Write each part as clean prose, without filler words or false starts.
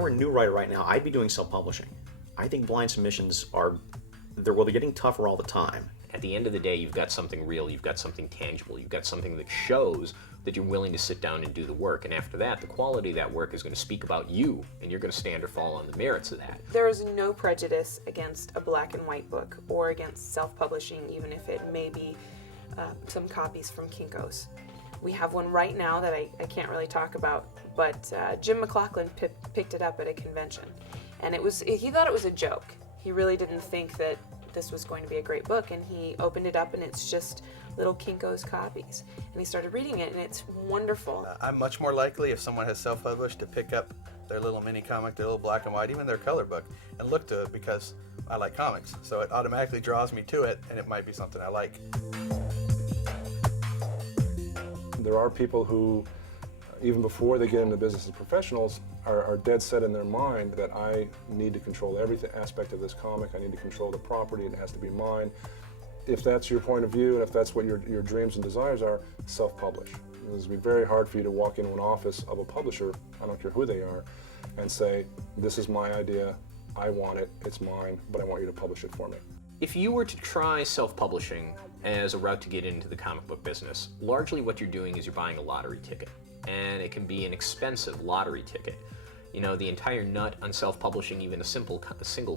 were a new writer right now, I'd be doing self-publishing. I think blind submissions are, they're getting tougher all the time. At the end of the day, you've got something real, you've got something tangible, you've got something that shows that you're willing to sit down and do the work. And after that, the quality of that work is going to speak about you, and you're going to stand or fall on the merits of that. There is no prejudice against a black and white book or against self-publishing, even if it may be some copies from Kinko's. We have one right now that I can't really talk about, but Jim McLaughlin picked it up at a convention, and he thought it was a joke. He really didn't think that this was going to be a great book, and he opened it up and it's just little Kinko's copies, and he started reading it, and it's wonderful. I'm much more likely, if someone has self-published, to pick up their little mini comic, their little black and white, even their color book, and look to it because I like comics. So it automatically draws me to it, and it might be something I like. There are people who, even before they get into business as professionals, are dead set in their mind that I need to control every aspect of this comic. I need to control the property. It has to be mine. If that's your point of view, and if that's what your dreams and desires are, self-publish. It's going to be very hard for you to walk into an office of a publisher, I don't care who they are, and say, this is my idea, I want it, it's mine, but I want you to publish it for me. If you were to try self-publishing as a route to get into the comic book business, largely what you're doing is you're buying a lottery ticket. And it can be an expensive lottery ticket. You know, the entire nut on self-publishing even a single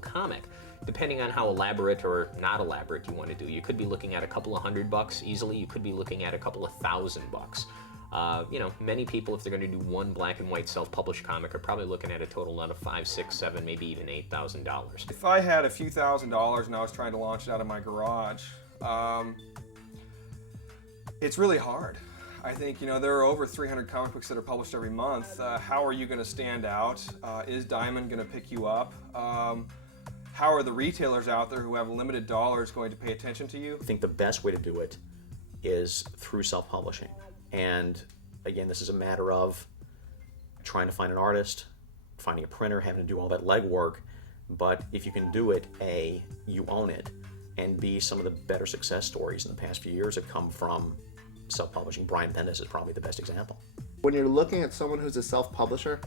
comic, depending on how elaborate or not elaborate you want to do. You could be looking at a couple of $100 easily. You could be looking at a couple of $1,000. You know, many people, if they're going to do one black and white self-published comic, are probably looking at a total nut of $5,000, $6,000, $7,000, maybe even $8,000. If I had a few $1,000s and I was trying to launch it out of my garage, it's really hard. I think, you know, there are over 300 comic books that are published every month. How are you going to stand out? Is Diamond going to pick you up? How are the retailers out there who have limited dollars going to pay attention to you? I think the best way to do it is through self-publishing. And again, this is a matter of trying to find an artist, finding a printer, having to do all that legwork. But if you can do it, A, you own it, and B, some of the better success stories in the past few years have come from self-publishing. Brian Bendis is probably the best example. When you're looking at someone who's a self-publisher,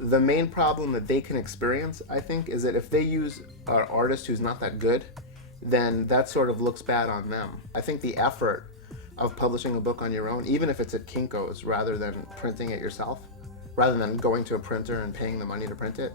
the main problem that they can experience, I think, is that if they use an artist who's not that good, then that sort of looks bad on them. I think the effort of publishing a book on your own, even if it's at Kinko's, rather than printing it yourself, rather than going to a printer and paying the money to print it,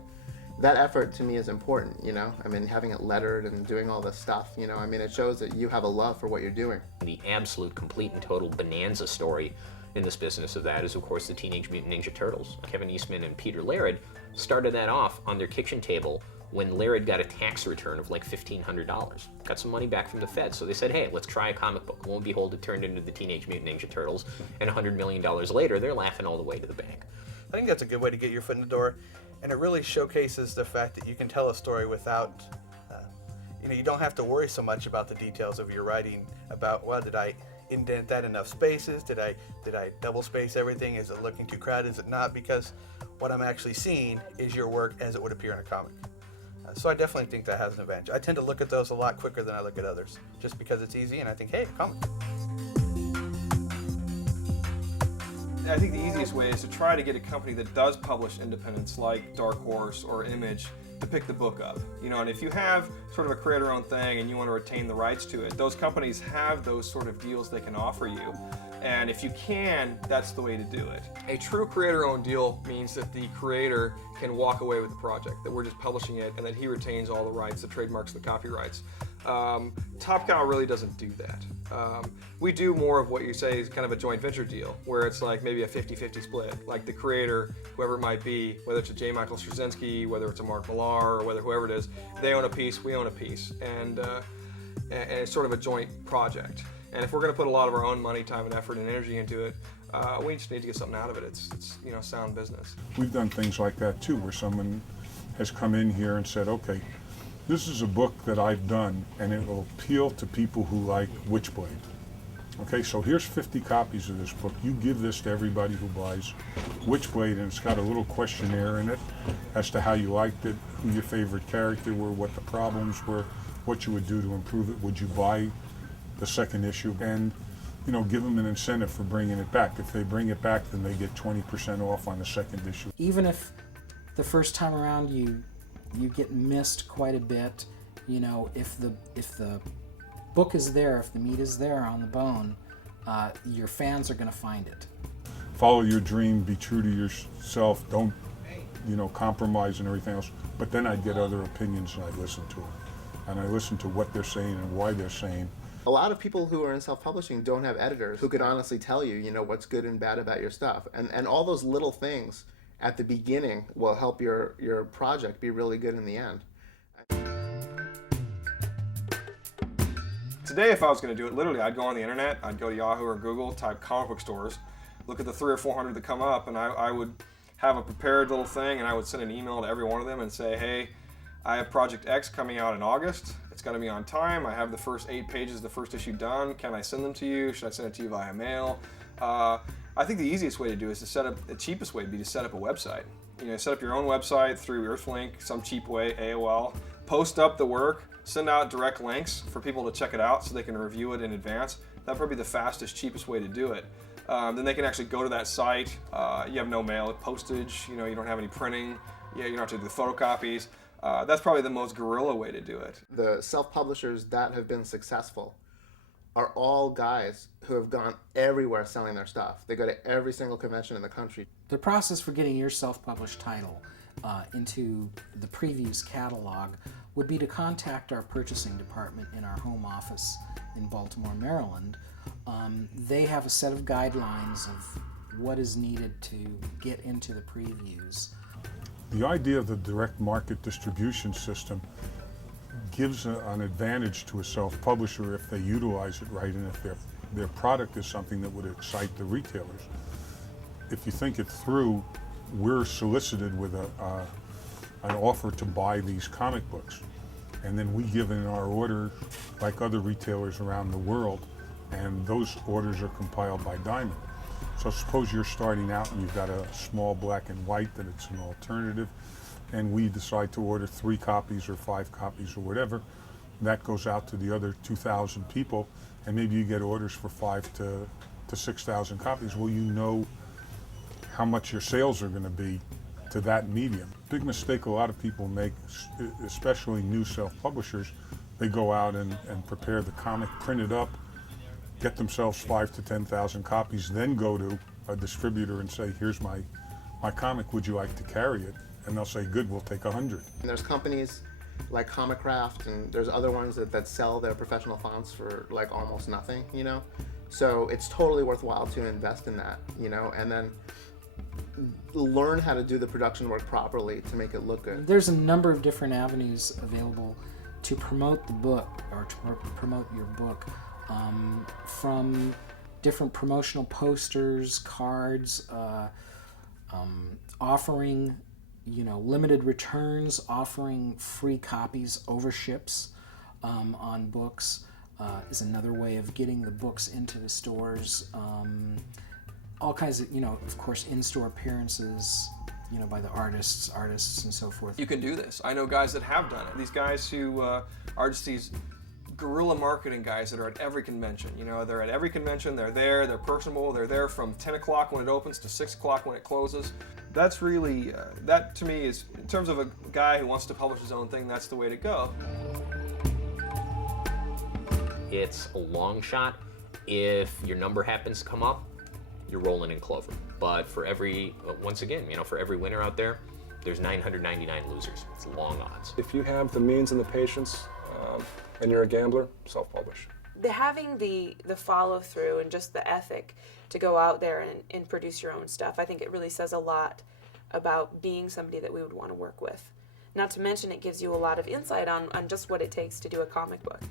that effort to me is important, you know? I mean, having it lettered and doing all this stuff, you know? I mean, it shows that you have a love for what you're doing. The absolute, complete, and total bonanza story in this business of that is, of course, the Teenage Mutant Ninja Turtles. Kevin Eastman and Peter Laird started that off on their kitchen table when Laird got a tax return of like $1,500. Got some money back from the Fed, so they said, hey, let's try a comic book. Lo and behold, it turned into the Teenage Mutant Ninja Turtles, and $100 million later, they're laughing all the way to the bank. I think that's a good way to get your foot in the door, and it really showcases the fact that you can tell a story without, you know, you don't have to worry so much about the details of your writing, about, well, did I indent that enough spaces? Did I double space everything? Is it looking too crowded? Is it not? Because what I'm actually seeing is your work as it would appear in a comic. So I definitely think that has an advantage. I tend to look at those a lot quicker than I look at others, just because it's easy, and I think, hey, comic. I think the easiest way is to try to get a company that does publish independents like Dark Horse or Image to pick the book up. You know, and if you have sort of a creator-owned thing and you want to retain the rights to it, those companies have those sort of deals they can offer you. And if you can, that's the way to do it. A true creator-owned deal means that the creator can walk away with the project, that we're just publishing it and that he retains all the rights, the trademarks, the copyrights. Top Cow really doesn't do that. We do more of what you say is kind of a joint venture deal, where it's like maybe a 50-50 split. Like the creator, whoever it might be, whether it's a J. Michael Straczynski, whether it's a Mark Millar, or whoever it is, they own a piece, we own a piece, and it's sort of a joint project. And if we're going to put a lot of our own money, time, and effort and energy into it, we just need to get something out of it. It's you know, sound business. We've done things like that too, where someone has come in here and said, okay, this is a book that I've done and it will appeal to people who like Witchblade. Okay, so here's 50 copies of this book. You give this to everybody who buys Witchblade, and it's got a little questionnaire in it as to how you liked it, who your favorite character were, what the problems were, what you would do to improve it, would you buy the second issue, and you know, give them an incentive for bringing it back. If they bring it back, then they get 20% off on the second issue. Even if the first time around you get missed quite a bit. You know, if the book is there, if the meat is there on the bone, your fans are going to find it. Follow your dream, be true to yourself, don't, compromise and everything else. But then I'd get other opinions and I'd listen to them. And I listen to what they're saying and why they're saying. A lot of people who are in self-publishing don't have editors who could honestly tell you, what's good and bad about your stuff. And all those little things at the beginning will help your project be really good in the end. Today, if I was going to do it, literally, I'd go on the internet, I'd go to Yahoo or Google, type comic book stores, look at the 300 or 400 that come up, and I would have a prepared little thing, and I would send an email to every one of them and say, hey, I have Project X coming out in August. It's going to be on time. I have the first 8 pages of the first issue done. Can I send them to you? Should I send it to you via mail? I think the easiest way to do it is to set up, the cheapest way would be to set up a website. Set up your own website through Earthlink, some cheap way, AOL, post up the work, send out direct links for people to check it out so they can review it in advance. That'd probably be the fastest, cheapest way to do it. Then they can actually go to that site. You have no mail, postage, you don't have any printing, you don't have to do the photocopies. That's probably the most guerrilla way to do it. The self-publishers that have been successful are all guys who have gone everywhere selling their stuff. They go to every single convention in the country. The process for getting your self-published title into the Previews catalog would be to contact our purchasing department in our home office in Baltimore, Maryland. They have a set of guidelines of what is needed to get into the previews. The idea of the direct market distribution system gives an advantage to a self-publisher if they utilize it right and if their product is something that would excite the retailers. If you think it through, we're solicited with an offer to buy these comic books, and then we give in our order like other retailers around the world, and those orders are compiled by Diamond. So suppose you're starting out and you've got a small black and white that it's an alternative, and we decide to order 3 copies or 5 copies or whatever. That goes out to the other 2,000 people, and maybe you get orders for 5,000 to 6,000 copies. Well, you know how much your sales are going to be to that medium. Big mistake a lot of people make, especially new self-publishers, they go out and prepare the comic, print it up, get themselves 5,000 to 10,000 copies, then go to a distributor and say, here's my comic, would you like to carry it? And they'll say, good, we'll take 100. And there's companies like Comicraft, and there's other ones that sell their professional fonts for like almost nothing, So it's totally worthwhile to invest in that, and then learn how to do the production work properly to make it look good. There's a number of different avenues available to promote the book or to promote your book, from different promotional posters, cards, offering limited returns, offering free copies over ships on books is another way of getting the books into the stores. All kinds of, of course, in-store appearances, by the artists and so forth. You can do this. I know guys that have done it. These guys who are just these guerrilla marketing guys that are at every convention. They're at every convention, they're there, they're personable, they're there from 10 o'clock when it opens to 6 o'clock when it closes. That's really, that to me is, in terms of a guy who wants to publish his own thing, that's the way to go. It's a long shot. If your number happens to come up, you're rolling in clover. But for every, once again, for every winner out there, there's 999 losers. It's long odds. If you have the means and the patience, and you're a gambler, self-publish. Having the follow-through and just the ethic to go out there and produce your own stuff, I think it really says a lot about being somebody that we would want to work with. Not to mention it gives you a lot of insight on just what it takes to do a comic book.